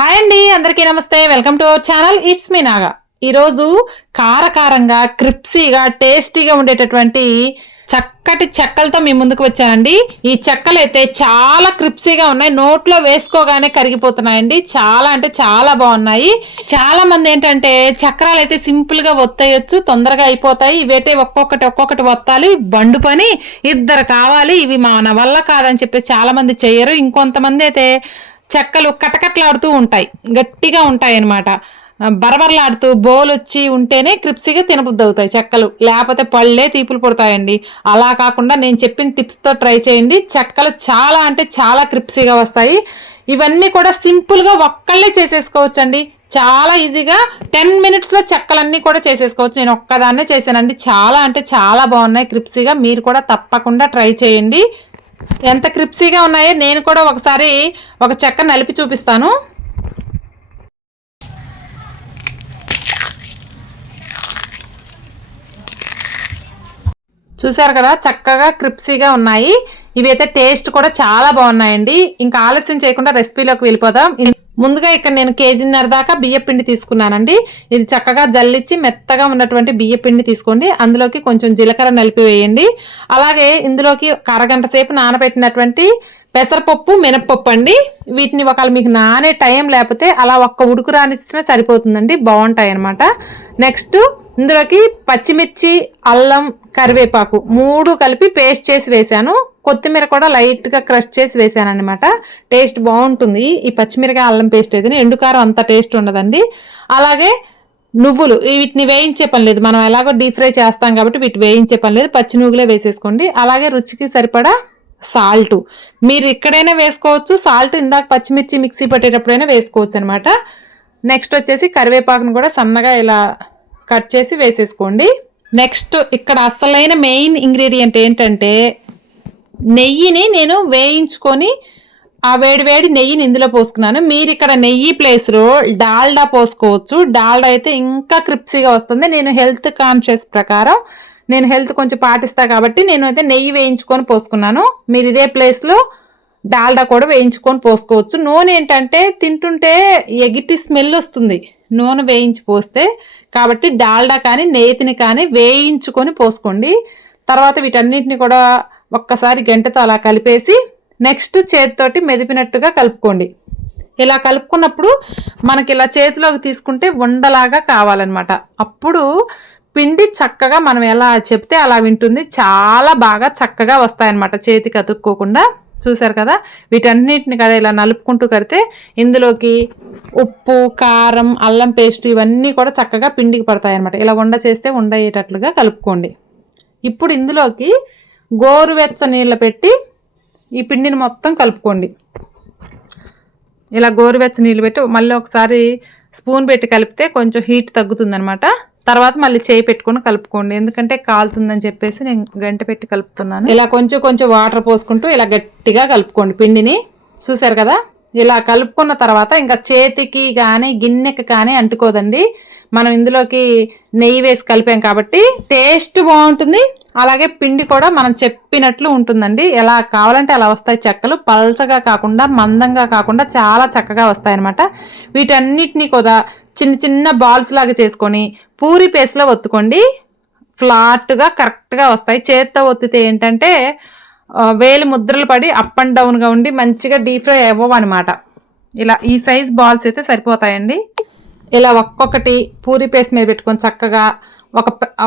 Hi అండి, అందరికీ నమస్తే. Welcome to our channel. It's me Naga. ఈరోజు కారకారంగా క్రిప్సీగా టేస్టీగా ఉండేటటువంటి చక్కటి చెక్కలతో మీ ముందుకు వచ్చానండి. ఈ చెక్కలు అయితే చాలా క్రిప్సీగా ఉన్నాయి, నోట్లో వేసుకోగానే కరిగిపోతున్నాయండి. చాలా అంటే చాలా బాగున్నాయి. చాలా మంది ఏంటంటే చక్రాలు అయితే సింపుల్ గా ఒత్తేయచ్చు, తొందరగా అయిపోతాయి. ఇవైతే ఒక్కొక్కటి ఒత్తాలి, బండు పని, ఇద్దరు కావాలి, ఇవి మన వల్ల కాదని చెప్పేసి చాలా మంది చెయ్యరు. ఇంకొంతమంది అయితే చెక్కలు కటకట్లాడుతూ ఉంటాయి, గట్టిగా ఉంటాయి అన్నమాట. బరబరలాడుతూ బోల్ వచ్చి ఉంటేనే క్రిప్సీగా తినబుద్ధి అవుతాయి చెక్కలు, లేకపోతే పళ్ళే తీపులు పడతాయండి. అలా కాకుండా నేను చెప్పిన టిప్స్తో ట్రై చేయండి. చెక్కలు చాలా అంటే చాలా క్రిప్సీగా వస్తాయి. ఇవన్నీ కూడా సింపుల్గా ఒక్కళ్ళే చేసేసుకోవచ్చండి. చాలా ఈజీగా 10 minutesలో చెక్కలన్నీ కూడా చేసేసుకోవచ్చు. నేను ఒక్కదాన్నే చేశానండి. చాలా అంటే చాలా బాగున్నాయి క్రిప్సీగా. మీరు కూడా తప్పకుండా ట్రై చేయండి. ఎంత క్రిప్సీగా ఉన్నాయో నేను కూడా ఒకసారి ఒక చెక్క నలిపి చూపిస్తాను. చూసారు కదా, చక్కగా క్రిప్సీగా ఉన్నాయి. ఇవి అయితే టేస్ట్ కూడా చాలా బాగున్నాయండి. ఇంకా ఆలస్యం చేయకుండా రెసిపీలోకి వెళ్ళిపోదాం. ముందుగా ఇక్కడ నేను 1.5 kg దాకా బియ్య పిండి తీసుకున్నానండి. ఇది చక్కగా జల్లిచ్చి మెత్తగా ఉన్నటువంటి బియ్య పిండి తీసుకోండి. అందులోకి కొంచెం జీలకర్ర నలిపి వేయండి. అలాగే ఇందులోకి అరగంట సేపు నానబెట్టినటువంటి పెసరపప్పు, మినప్పప్పు అండి. వీటిని ఒకవేళ మీకు నానే టైం లేకపోతే అలా ఒక్క ఉడుకు రానిచ్చినా సరిపోతుందండి, బాగుంటాయి అన్నమాట. నెక్స్ట్ ఇందులోకి పచ్చిమిర్చి, అల్లం, కరివేపాకు 3 కలిపి పేస్ట్ చేసి వేసాను. కొత్తిమీర కూడా లైట్గా క్రష్ చేసి వేసాను అనమాట. టేస్ట్ బాగుంటుంది ఈ పచ్చిమిరకాయ అల్లం పేస్ట్ అయితే. ఎండుకారం అంత టేస్ట్ ఉండదండి. అలాగే నువ్వులు, వీటిని వేయించే పని లేదు, మనం ఎలాగో డీప్ ఫ్రై చేస్తాం కాబట్టి వీటి వేయించే పని లేదు, పచ్చి నువ్వులే వేసేసుకోండి. అలాగే రుచికి సరిపడా సాల్ట్ మీరు ఇక్కడైనా వేసుకోవచ్చు, సాల్ట్ ఇందాక పచ్చిమిర్చి మిక్సీ పట్టేటప్పుడైనా వేసుకోవచ్చు అనమాట. నెక్స్ట్ వచ్చేసి కరివేపాకును కూడా సన్నగా ఇలా కట్ చేసి వేసేసుకోండి. నెక్స్ట్ ఇక్కడ అసలైన మెయిన్ ఇంగ్రీడియంట్ ఏంటంటే నెయ్యిని నేను వేయించుకొని ఆ వేడి నెయ్యిని ఇందులో పోసుకున్నాను. మీరు ఇక్కడ నెయ్యి ప్లేస్లో డాల్డా పోసుకోవచ్చు. డాల్డా అయితే ఇంకా క్రిప్సీగా వస్తుంది. నేను హెల్త్ కాన్షియస్ ప్రకారం నేను హెల్త్ కొంచెం పాటిస్తా కాబట్టి నేను అయితే నెయ్యి వేయించుకొని పోసుకున్నాను. మీరు ఇదే ప్లేస్లో డాల్డా కూడా వేయించుకొని పోసుకోవచ్చు. నూనె ఏంటంటే తింటుంటే ఎగిటి స్మెల్ వస్తుంది నూనె వేయించి పోస్తే, కాబట్టి డాల్డా కానీ నెయ్యిని కానీ వేయించుకొని పోసుకోండి. తర్వాత వీటన్నిటిని కూడా ఒక్కసారి గంటతో అలా కలిపేసి నెక్స్ట్ చేతితోటి మెదిపినట్టుగా కలుపుకోండి. ఇలా కలుపుకున్నప్పుడు మనకి ఇలా చేతిలోకి తీసుకుంటే ఉండలాగా కావాలన్నమాట. అప్పుడు పిండి చక్కగా మనం ఎలా చెప్తే అలా వింటుంది, చాలా బాగా చక్కగా వస్తాయన్నమాట చేతికి అతుక్కోకుండా. చూసారు కదా, వీటన్నిటిని కదా ఇలా నలుపుకుంటూ కడితే ఇందులోకి ఉప్పు, కారం, అల్లం పేస్ట్ ఇవన్నీ కూడా చక్కగా పిండికి పడతాయి అన్నమాట. ఇలా ఉండ చేస్తే ఉండయ్యేటట్లుగా కలుపుకోండి. ఇప్పుడు ఇందులోకి గోరువెచ్చ నీళ్ళు పెట్టి ఈ పిండిని మొత్తం కలుపుకోండి. ఇలా గోరువెచ్చ నీళ్ళు పెట్టి మళ్ళీ ఒకసారి స్పూన్ పెట్టి కలిపితే కొంచెం హీట్ తగ్గుతుందనమాట. తర్వాత మళ్ళీ చేయి పెట్టుకొని కలుపుకోండి, ఎందుకంటే కాలుతుందని చెప్పేసి నేను గంట పెట్టి కలుపుతున్నాను. ఇలా కొంచెం వాటర్ పోసుకుంటూ ఇలా గట్టిగా కలుపుకోండి పిండిని. చూసారు కదా, ఇలా కలుపుకున్న తర్వాత ఇంకా చేతికి కానీ గిన్నెకి కానీ అంటుకోదండి. మనం ఇందులోకి నెయ్యి వేసి కలిపాం కాబట్టి టేస్ట్ బాగుంటుంది. అలాగే పిండి కూడా మనం చెప్పినట్లు ఉంటుందండి. ఎలా కావాలంటే అలా వస్తాయి చెక్కలు, పల్చగా కాకుండా మందంగా కాకుండా చాలా చక్కగా వస్తాయి అన్నమాట. వీటన్నిటినీ కూడా చిన్న బాల్స్ లాగా చేసుకొని పూరి పేస్ట్లో ఒత్తుకోండి. ఫ్లాట్గా కరెక్ట్గా వస్తాయి. చేత్తో ఒత్తితే ఏంటంటే వేలు ముద్రలు పడి అప్ అండ్ డౌన్గా ఉండి మంచిగా డీప్ ఫ్రై అవ్వవు అనమాట. ఇలా ఈ సైజ్ బాల్స్ అయితే సరిపోతాయండి. ఇలా ఒక్కొక్కటి పూరి పేస్ట్ మీద పెట్టుకొని చక్కగా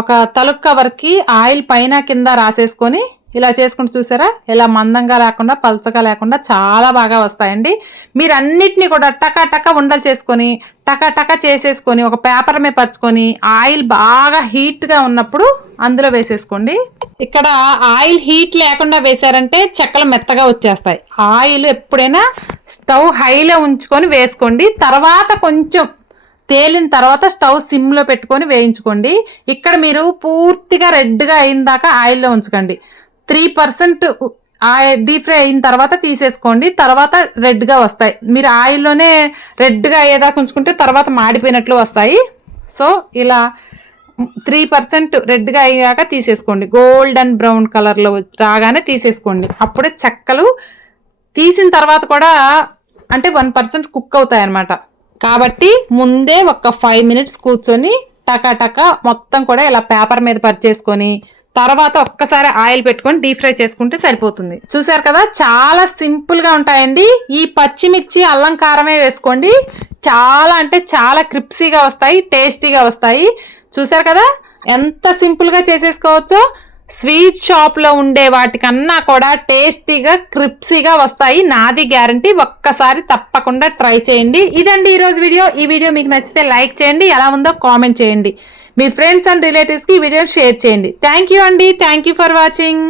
ఒక తలుపు కవర్కి ఆయిల్ పైన కింద రాసేసుకొని ఇలా చేసుకుంటూ చూసారా, ఇలా మందంగా లేకుండా పల్చగా లేకుండా చాలా బాగా వస్తాయండి. మీరు అన్నిటినీ కూడా టక ఉండలు చేసుకొని టక చేసేసుకొని ఒక పేపర్ మీద పరుచుకొని ఆయిల్ బాగా హీట్గా ఉన్నప్పుడు అందులో వేసేసుకోండి. ఇక్కడ ఆయిల్ హీట్ లేకుండా వేసారంటే చెక్కలు మెత్తగా వచ్చేస్తాయి. ఆయిల్ ఎప్పుడైనా స్టవ్ హైలో ఉంచుకొని వేసుకోండి. తర్వాత కొంచెం తేలిన తర్వాత స్టవ్ సిమ్లో పెట్టుకొని వేయించుకోండి. ఇక్కడ మీరు పూర్తిగా రెడ్గా అయిన దాకా ఆయిల్లో ఉంచకండి. 3% డీప్ ఫ్రై అయిన తర్వాత తీసేసుకోండి. తర్వాత రెడ్గా వస్తాయి. మీరు ఆయిల్లోనే రెడ్గా అయ్యేదాకా ఉంచుకుంటే తర్వాత మాడిపోయినట్లు వస్తాయి. సో ఇలా 3% రెడ్గా అయ్యాక తీసేసుకోండి. గోల్డెన్ బ్రౌన్ కలర్లో రాగానే తీసేసుకోండి. అప్పుడే చెక్కలు తీసిన తర్వాత కూడా అంటే 1% కుక్ అవుతాయి అన్నమాట. కాబట్టి ముందే ఒక 5 మినిట్స్ కూర్చొని టకాటక మొత్తం కూడా ఇలా పేపర్ మీద పరిచేసుకొని తర్వాత ఒక్కసారి ఆయిల్ పెట్టుకొని డీప్ ఫ్రై చేసుకుంటే సరిపోతుంది. చూసారు కదా, చాలా సింపుల్ గా ఉంటాయండి. ఈ పచ్చిమిర్చి అల్లం కారమే వేసుకోండి, చాలా అంటే చాలా క్రిప్సీగా వస్తాయి, టేస్టీగా వస్తాయి. చూసారు కదా ఎంత సింపుల్ గా చేసేసుకోవచ్చో. స్వీట్ షాప్ లో ఉండే వాటికన్నా కూడా టేస్టీగా క్రిప్సీగా వస్తాయి, నాది గ్యారంటీ. ఒక్కసారి తప్పకుండా ట్రై చేయండి. ఇదండి ఈరోజు వీడియో. ఈ వీడియో మీకు నచ్చితే లైక్ చేయండి, ఎలా ఉందో కామెంట్ చేయండి, మీ ఫ్రెండ్స్ అండ్ రిలేటివ్స్ కి ఈ వీడియో షేర్ చేయండి. థ్యాంక్ యూ అండి, థ్యాంక్ యూ ఫర్ వాచింగ్.